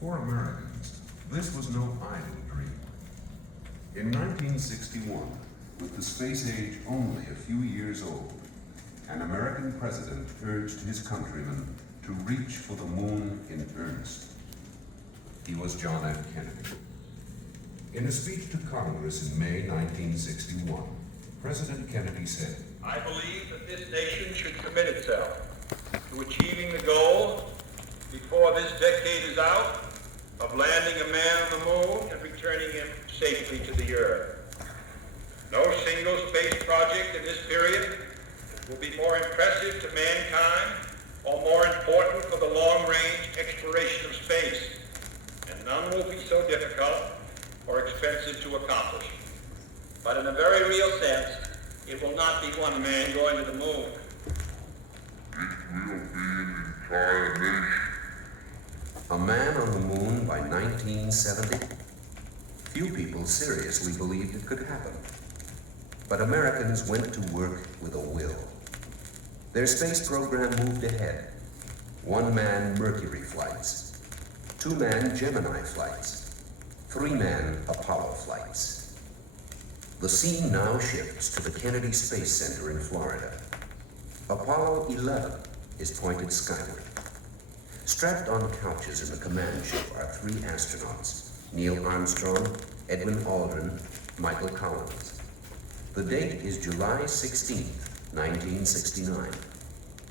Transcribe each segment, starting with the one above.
For Americans, this was no idle dream. In 1961, with the space age only a few years old, an American president urged his countrymen to reach for the moon in earnest. He was John F. Kennedy. In a speech to Congress in May 1961, President Kennedy said, "I believe that this nation should commit itself to achieving the goal before this decade is out of landing a man on the moon and returning him safely to the earth. No single space project in this period will be more impressive to mankind or more important for the long-range exploration of space, and none will be so difficult or expensive to accomplish. But in a very real sense, it will not be one man going to the moon. It will be an entire nation." a man on the moon by 1970? Few people seriously believed it could happen. But Americans went to work with a will. Their space program moved ahead. One-man Mercury flights, two-man Gemini flights, three-man Apollo flights. The scene now shifts to the Kennedy Space Center in Florida. Apollo 11 is pointed skyward. Strapped on couches in the command ship are three astronauts, Neil Armstrong, Edwin Aldrin, Michael Collins. The date is July 16, 1969.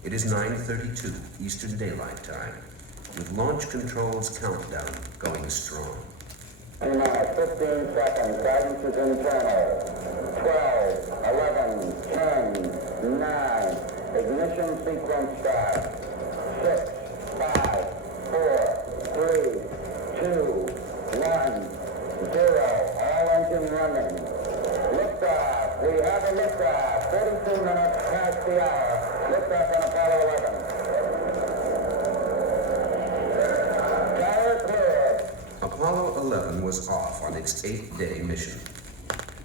It is 9:32 Eastern Daylight Time, with launch controls countdown going strong. 15 seconds, guidance is internal. 12, 11, 10, 9, ignition sequence start. 6, 5, 4, 3, 2, 1, 0. All engine running. Liftoff. We have a liftoff. 42 minutes past the hour. Liftoff on Apollo 11. Tower cleared. Apollo 11 was off on its 8-day mission.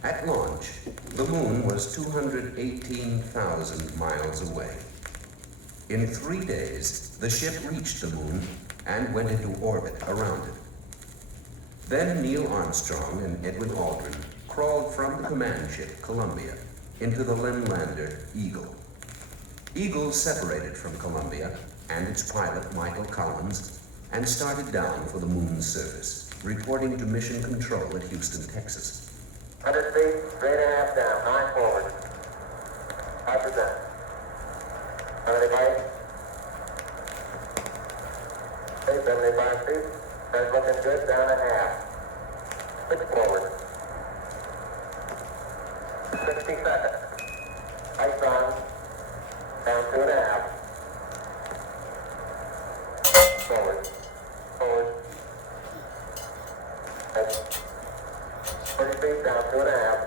At launch, the moon was 218,000 miles away. In 3 days, the ship reached the moon and went into orbit around it. Then Neil Armstrong and Edwin Aldrin crawled from the command ship Columbia into the Lander Eagle. Eagle separated from Columbia and its pilot Michael Collins and started down for the moon's surface, reporting to Mission Control at Houston, Texas. 100 feet, 3.5 down, 9 forward. 5%. How many bites? 75 feet. That's looking good, down a half. 6 forward. 60 seconds. Ice on. Down 2.5. Forward. Forward. That's 30 feet down, 2.5.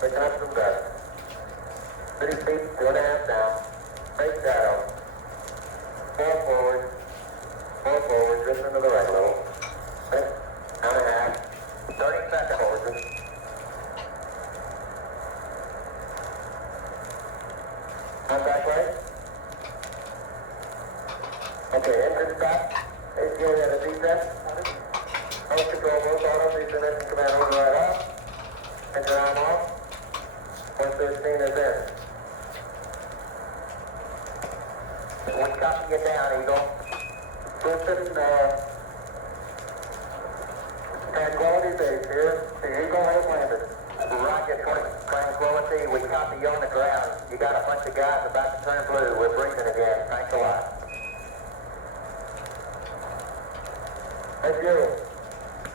Picking up some dust. 30 feet, 2.5 down. Straight shadow. 4 forward. 4 forward, drifting to the right a little. 6, down a half. 30 seconds forward. Contact right. Okay, engine stop. ACO at a descent. Host control, both auto, descent engine command override off. Engine arm off. 113 is in. We copy you down, Eagle. Listen, Tranquility Base here. The Eagle has landed. Roger, Tranquility, we copy you on the ground. You got a bunch of guys about to turn blue. We're breathing again. Thanks a lot. Thank you.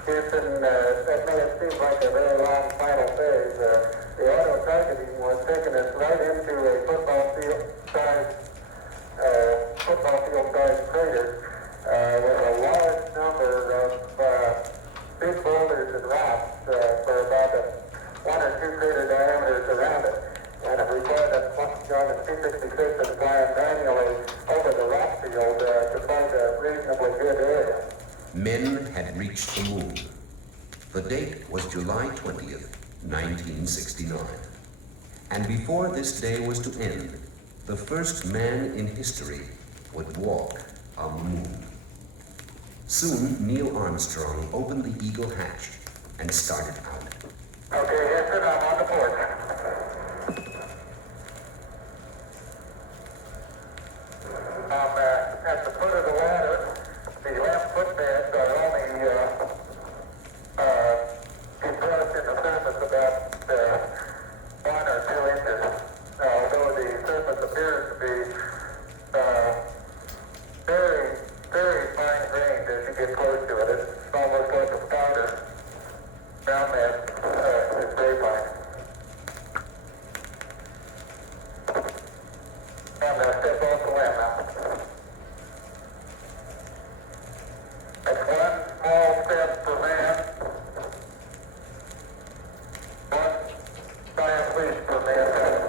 Houston, that may have seemed like a very long final phase. The auto targeting was taking us right into a football field-sized crater with a large number of big boulders and rocks for about 1 or 2 crater diameters around it. And it required us join the P-66 and flying manually over the rock field to find a reasonably good area. Men had reached the moon. The date was July 20th, 1969. And before this day was to end, the first man in history would walk on the moon. Soon, Neil Armstrong opened the Eagle hatch and started out. Okay, Houston, I'm on the porch. I'm at the foot of the ladder. The left footbeds are only compressed in the surface about 1 or 2 inches. Although the surface appears to be very, very fine grained as you get close to it. It's almost like a powder down there. It's very fine. I'm going to step off the lamp now. That's one small step for man, one giant leap for mankind.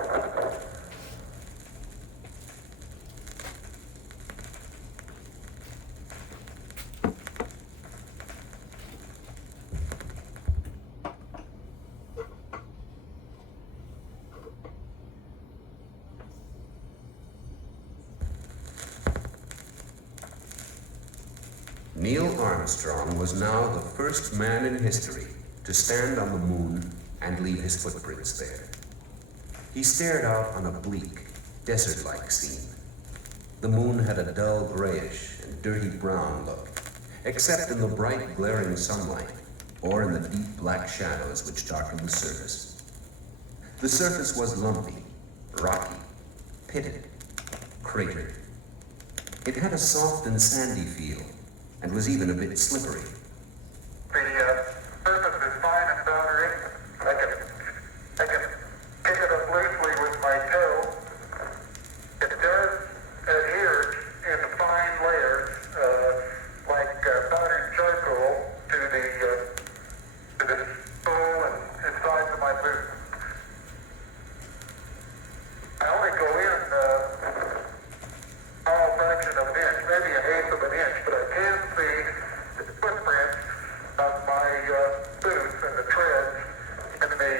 Neil Armstrong was now the first man in history to stand on the moon and leave his footprints there. He stared out on a bleak, desert-like scene. The moon had a dull grayish and dirty brown look, except in the bright, glaring sunlight or in the deep black shadows which darkened the surface. The surface was lumpy, rocky, pitted, cratered. It had a soft and sandy feel, and was even a bit slippery. The surface is fine and powdery. I can pick it up loosely with my toe. It does adhere in fine layers, like powdered charcoal, to the sole and insides of my boot. I only go in all fraction of an inch, maybe an eighth of an inch, but I can see the footprints of my boots and the treads and the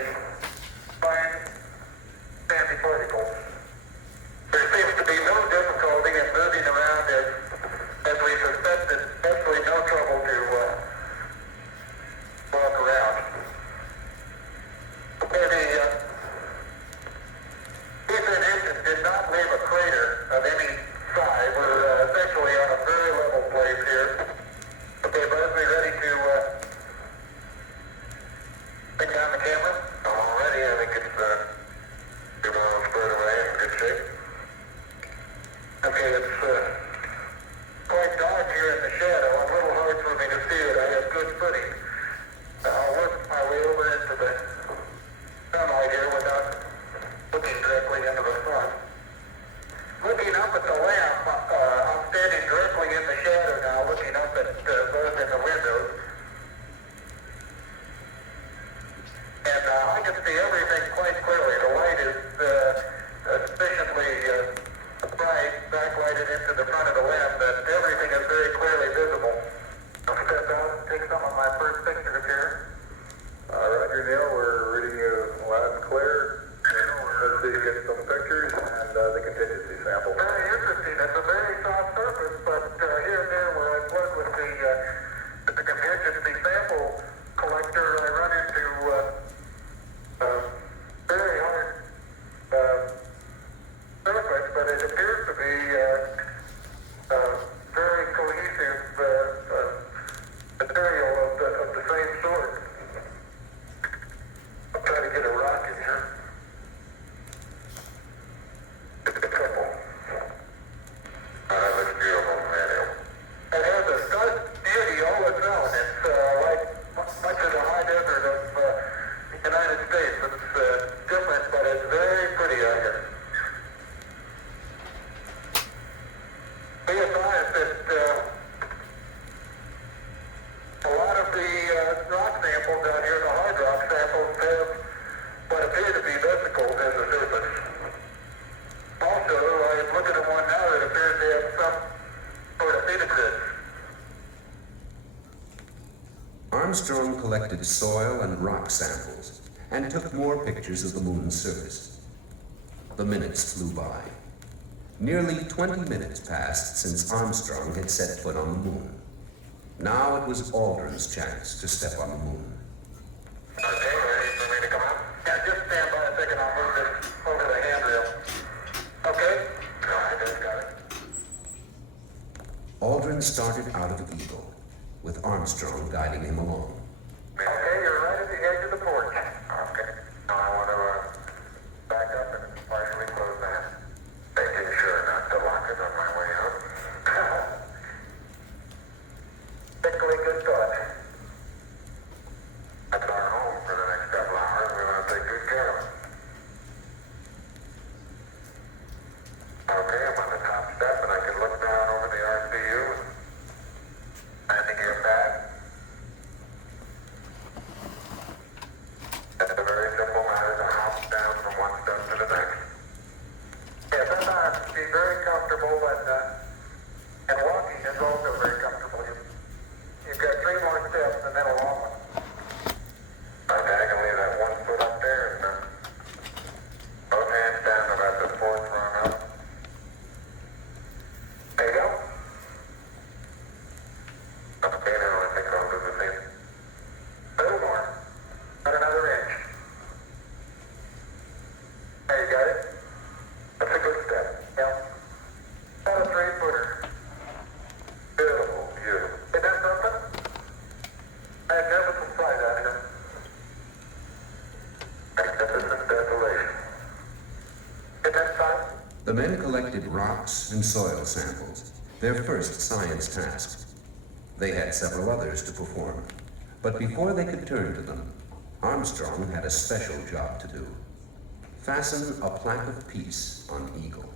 fine sandy particles. There seems to be no difficulty in moving around as we suspected. Absolutely no trouble to walk around. These engines did not leave a crater of any size. We're essentially on a very level place here. Okay, Buzz, we ready to bring down the camera? I'm ready. I think it's good well squared away in good shape. Okay, it's quite dark here in the shadow. A little hard for me to see it. I have good footing. I'll work my way over into the sunlight here without looking directly into the sun. Looking up at the lamp, I'm standing directly in the shadow now, looking up at both in the windows. And I can see everything quite clearly. The light is sufficiently bright, backlighted into the front of the lamp, that everything is very clearly visible. I'll step out and take some of my first pictures here. Roger, Neil, we're reading you loud and clear. Let's see you get some pictures and the contingency sample. Very interesting. It's a very soft surface, but here and there where I plug with the contingency sample collector, I run into very hard surface, but it appears to be very cohesive material of the same sort. I'll try to get a rock in here. It's a couple. Looks beautiful, Manuel. It has a stark beauty all its own. It's like much of the high desert of the United States. It's different, but it's very pretty out here. Be advised that a lot of the rock samples out here, the hard rock samples, have what appear to be vesicles in the surface. Also, I'm looking at one now that appears to have some sort of phoenixes. Armstrong collected soil and rock samples and took more pictures of the moon's surface. The minutes flew by. Nearly 20 minutes passed since Armstrong had set foot on the moon. Now it was Aldrin's chance to step on the moon. Okay, ready for me to come up? Yeah, just stand by a second. I'll move this over the handrail. Okay? All right, just got it. Aldrin started out of Eagle, with Armstrong guiding him along. Okay, you're right at the edge of the porch. Okay. Now I want to back up and partially close that. Making sure not to lock it on my way out. Particularly good thought. That's our home for the next couple hours. We want to take good care of it. Okay, I'm on the top step and I can look down over the RCU and landing gear pad. It's a very simple matter to hop down from one step to the next. Yeah, sometimes be very comfortable and walking is also very comfortable. You've got 3 more steps and then a long one. Okay, I can leave that 1 foot up there and both hands down about the 4th rung up. There you go. Okay, now I think I'll do the same. A little more. About another inch. There you got it. That's a good step. Yeah. About a 3-footer. Beautiful, beautiful. Isn't that something? I had never some flight out of him. Magnificent desolation. Isn't that fun? The men collected rocks and soil samples, their first science task. They had several others to perform, but before they could turn to them, Armstrong had a special job to do. Fasten a plaque of peace on Eagle.